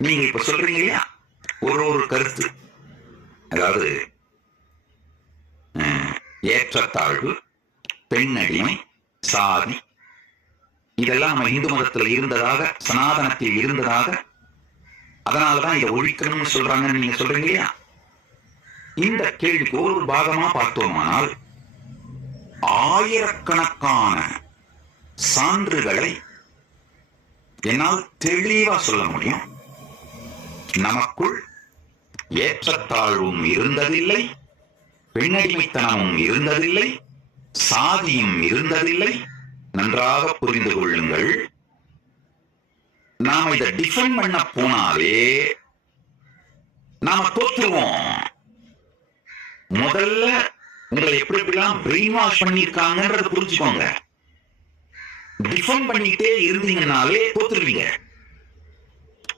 நீங்க இப்ப சொல்றீங்க இல்லையா, ஒரு கருத்து, அதாவது ஏற்றத்தாழ்வு, பெண் அடிமை, சாதி, இதெல்லாம் நம்ம இந்து மதத்தில் இருந்ததாக, சனாதனத்தில் இருந்ததாக, அதனாலதான் இதை ஒழிக்கணும்னு சொல்றாங்கன்னு நீங்க சொல்றீங்க இல்லையா. இந்த கேள்விக்கு ஒரு பாகமா பார்த்தோமானால் ஆயிரக்கணக்கான சான்றுகளை என்னால் தெளிவா சொல்ல முடியும். நமக்குள் ஏற்றத்தாழ்வும் இருந்ததில்லை, பெண்ணடிமைத்தனமும் இருந்ததில்லை, சாதியும் இருந்ததில்லை. நன்றாக புரிந்து கொள்ளுங்கள். நாம இதை டிஃபெண்ட் பண்ண போனாலே நாம தோற்றுவோம். முதல்ல உங்களை எப்படி எப்படிலாம் பிரெயின் வாஷ் பண்ணிருக்காங்கன்றத புரிஞ்சுக்கோங்க. டிஃபெண்ட் பண்ணிட்டே இருந்தீங்கன்னாலே தோத்துருவீங்க.